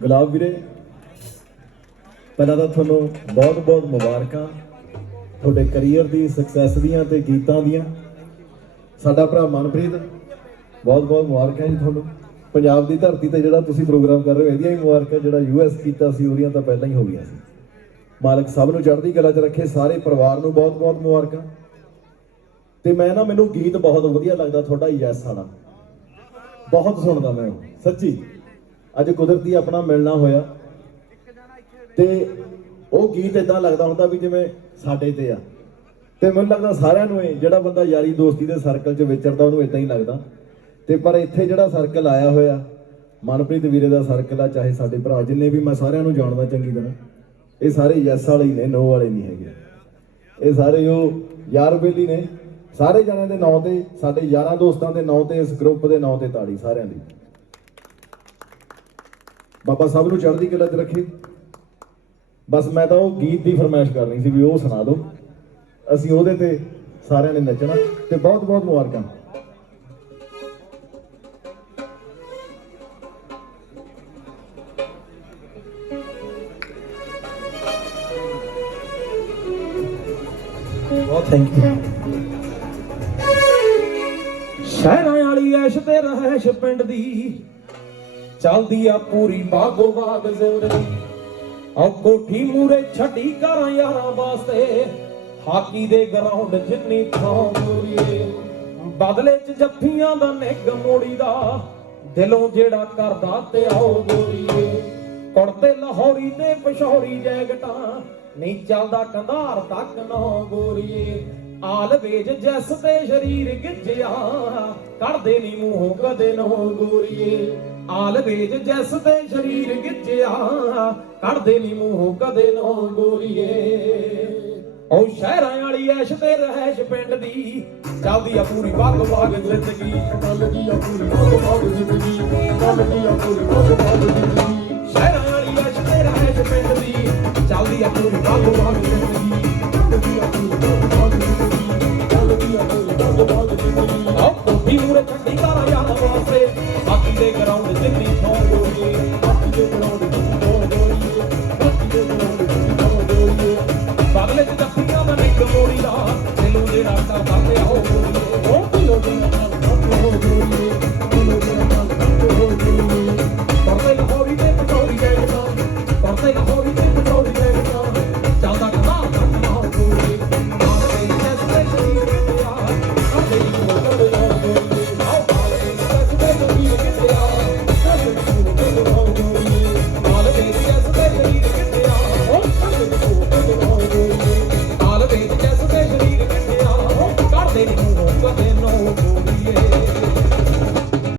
ਗੁਲਾਬ ਵੀਰੇ ਪਹਿਲਾਂ ਤਾਂ ਤੁਹਾਨੂੰ ਬਹੁਤ ਬਹੁਤ ਮੁਬਾਰਕਾਂ। ਤੁਹਾਡੇ ਕੈਰੀਅਰ ਦੀ ਸਕਸੈਸ ਦੀਆਂ ਤੇ ਗੀਤਾਂ ਦੀਆਂ। ਸਾਡਾ ਭਰਾ ਮਨਪ੍ਰੀਤ ਬਹੁਤ ਬਹੁਤ ਮੁਬਾਰਕਾਂ ਜੀ ਤੁਹਾਨੂੰ। ਪੰਜਾਬ ਦੀ ਧਰਤੀ ਤੇ ਜਿਹੜਾ ਤੁਸੀਂ ਪ੍ਰੋਗਰਾਮ ਕਰ ਰਹੇ ਹੋ ਇਹਦੀਆਂ ਵੀ ਮੁਬਾਰਕਾਂ। ਜਿਹੜਾ ਯੂਐਸ ਕੀਤਾ ਸੀ ਉਹਦੀਆਂ ਤਾਂ ਪਹਿਲਾਂ ਹੀ ਹੋ ਗਈਆਂ ਸੀ। ਮਾਲਕ ਸਭ ਨੂੰ ਚੜ੍ਹਦੀ ਕਲਾ 'ਚ ਰੱਖੇ ਸਾਰੇ ਪਰਿਵਾਰ ਨੂੰ ਬਹੁਤ ਬਹੁਤ ਮੁਬਾਰਕਾਂ। ਤੇ ਮੈਂ ਨਾ ਮੈਨੂੰ ਗੀਤ ਬਹੁਤ ਵਧੀਆ ਲੱਗਦਾ ਤੁਹਾਡਾ ਯੈਸ ਵਾਲਾ। ਬਹੁਤ ਸੁਣਦਾ ਮੈਂ ਉਹ, ਸੱਚੀ। ਅੱਜ ਕੁਦਰਤੀ ਆਪਣਾ ਮਿਲਣਾ ਹੋਇਆ। ਤੇ ਉਹ ਗੀਤ ਇਦਾਂ ਲੱਗਦਾ ਹੁੰਦਾ ਵੀ ਜਿਵੇਂ ਸਾਡੇ ਤੇ ਆ। ਤੇ ਮੈਨੂੰ ਲੱਗਦਾ ਸਾਰਿਆਂ ਨੂੰ ਇਹ, ਜਿਹੜਾ ਬੰਦਾ ਯਾਰੀ ਦੋਸਤੀ ਦੇ ਸਰਕਲ 'ਚ ਵਿਚਰਦਾ, ਉਹਨੂੰ ਇਦਾਂ ਹੀ ਲੱਗਦਾ। ਤੇ ਪਰ ਇੱਥੇ ਜਿਹੜਾ ਸਰਕਲ ਆਇਆ ਹੋਇਆ, ਮਨਪ੍ਰੀਤ ਵੀਰੇ ਦਾ ਸਰਕਲ ਆ, ਚਾਹੇ ਸਾਡੇ ਭਰਾ ਜਿੰਨੇ ਵੀ, ਮੈਂ ਸਾਰਿਆਂ ਨੂੰ ਜਾਣਦਾ ਚੰਗੀ ਤਰ੍ਹਾਂ। ਇਹ ਸਾਰੇ ਯੈਸ ਵਾਲੇ ਹੀ ਨੇ ਨੋ ਵਾਲੇ ਨਹੀਂ ਹੈਗੇ। ਇਹ ਸਾਰੇ ਉਹ ਯਾਰ ਬੇਲੀ ਨੇ। ਸਾਰੇ ਜਣਿਆਂ ਦੇ ਨਾਂ ਤੇ, ਸਾਡੇ ਯਾਰਾਂ ਦੋਸਤਾਂ ਦੇ ਨਾਂ ਤੇ, ਇਸ ਗਰੁੱਪ ਦੇ ਨਾਂ ਤੇ ਤਾੜੀ ਸਾਰਿਆਂ ਦੀ। ਬਾਬਾ ਸਭ ਨੂੰ ਚੜ੍ਹਦੀ ਕਲਾ 'ਚ ਰੱਖੇ। ਬਸ ਮੈਂ ਤਾਂ ਉਹ ਗੀਤ ਦੀ ਫਰਮਾਇਸ਼ ਕਰਨੀ ਸੀ ਵੀ ਉਹ ਸੁਣਾ ਦਿਓ। ਅਸੀਂ ਉਹਦੇ ਤੇ ਸਾਰਿਆਂ ਨੇ ਨੱਚਣਾ ਤੇ ਬਹੁਤ ਬਹੁਤ ਮੁਬਾਰਕਾਂ। ਬਹੁਤ ਥੈਂਕ ਯੂ ਸ਼ਹਿਰਾਂ ਵਾਲੀ ਐਸ਼ ਤੇ ਰਹਿਸ਼ ਪਿੰਡ ਦੀ ਚੱਲਦੀ ਆ ਪੂਰੀ ਬਾਗੋ ਬਾਗ ਜ਼ਿੰਦਗੀ ਔ ਕੋਠੀ ਮੂਰੇ ਛੱਡੀ ਘਰਾਂ ਯਾਰਾਂ ਵਾਸਤੇ। ਹਾਕੀ ਦੇ ਗਰਾਊਂਡ ਜਿੰਨੀ ਥਾਂ ਮੂਰੀਏ ਬਦਲੇ ਚ ਜੱਫੀਆਂ ਦਾ ਨਿੱਗ ਮੋੜੀ ਦਾ। ਦਿਲੋਂ ਜਿਹੜਾ ਕਰਦਾ ਤੇ ਆਓ ਗੋਰੀਏ ਕੁੜਤੇ ਲਾਹੌਰੀ ਤੇ ਪਸ਼ੌਰੀ ਜੈਕਟਾਂ। ਨਹੀਂ ਚੱਲਦਾ ਕੰਧਾਰ ਤੱਕ ਨਾ ਗੋਰੀਏ ਆਲ ਵੇਜ ਜੈਸ ਤੇ ਸ਼ਰੀਰ ਗਿੱਜਿਆ। ਕਰਦੇ ਨਹੀਂ ਮੂੰਹੋਂ ਕਦੇ ਨਾ ਗੋਰੀਏ ਆਲ ਵੇਜ ਜੈਸ ਤੇ ਸ਼ਰੀਰ ਗਿੱਜਿਆ, ਕੱਢਦੇ ਨਹੀਂ ਮੂੰਹੋਂ, ਕਦੇ ਨਾ ਗੋਰੀਏ ਉਹ ਸ਼ਹਿਰਾਂ ਵਾਲੀ ਐਸ਼ ਤੇ ਰਹਿਸ਼ ਪਿੰਡ ਦੀ, ਚੱਲਦੀ ਆ ਪੂਰੀ ਬਾਗ ਬਾਗ ਜ਼ਿੰਦਗੀ। ਚੱਲਦੀ ਆ ਪੂਰੀ ਬਾਗ ਬਾਗ ਜ਼ਿੰਦਗੀ, ਚੱਲਦੀ ਆ ਪੂਰੀ ਬਾਗ ਬਾਗ ਜ਼ਿੰਦਗੀ। ਸ਼ਹਿਰਾਂ ਵਾਲੀ ਐਸ਼ ਤੇ ਰਹਿਸ਼ ਪਿੰਡ ਦੀ, ਚੱਲਦੀ ਆ ਪੂਰੀ ਬਾਗ ਬਾਗ ਜ਼ਿੰਦਗੀ। ਚੱਲਦੀ ਆ ਪੂਰੀ ਬਾਗ ਬਾਗ ਜ਼ਿੰਦਗੀ, ਚੱਲਦੀ ਆ ਪੂਰੀ ਬਾਗ ਬਾਗ ਜ਼ਿੰਦਗੀ। ਆਹ ਕੋਠੀ ਮੂਰੇ ਛੱਡੀ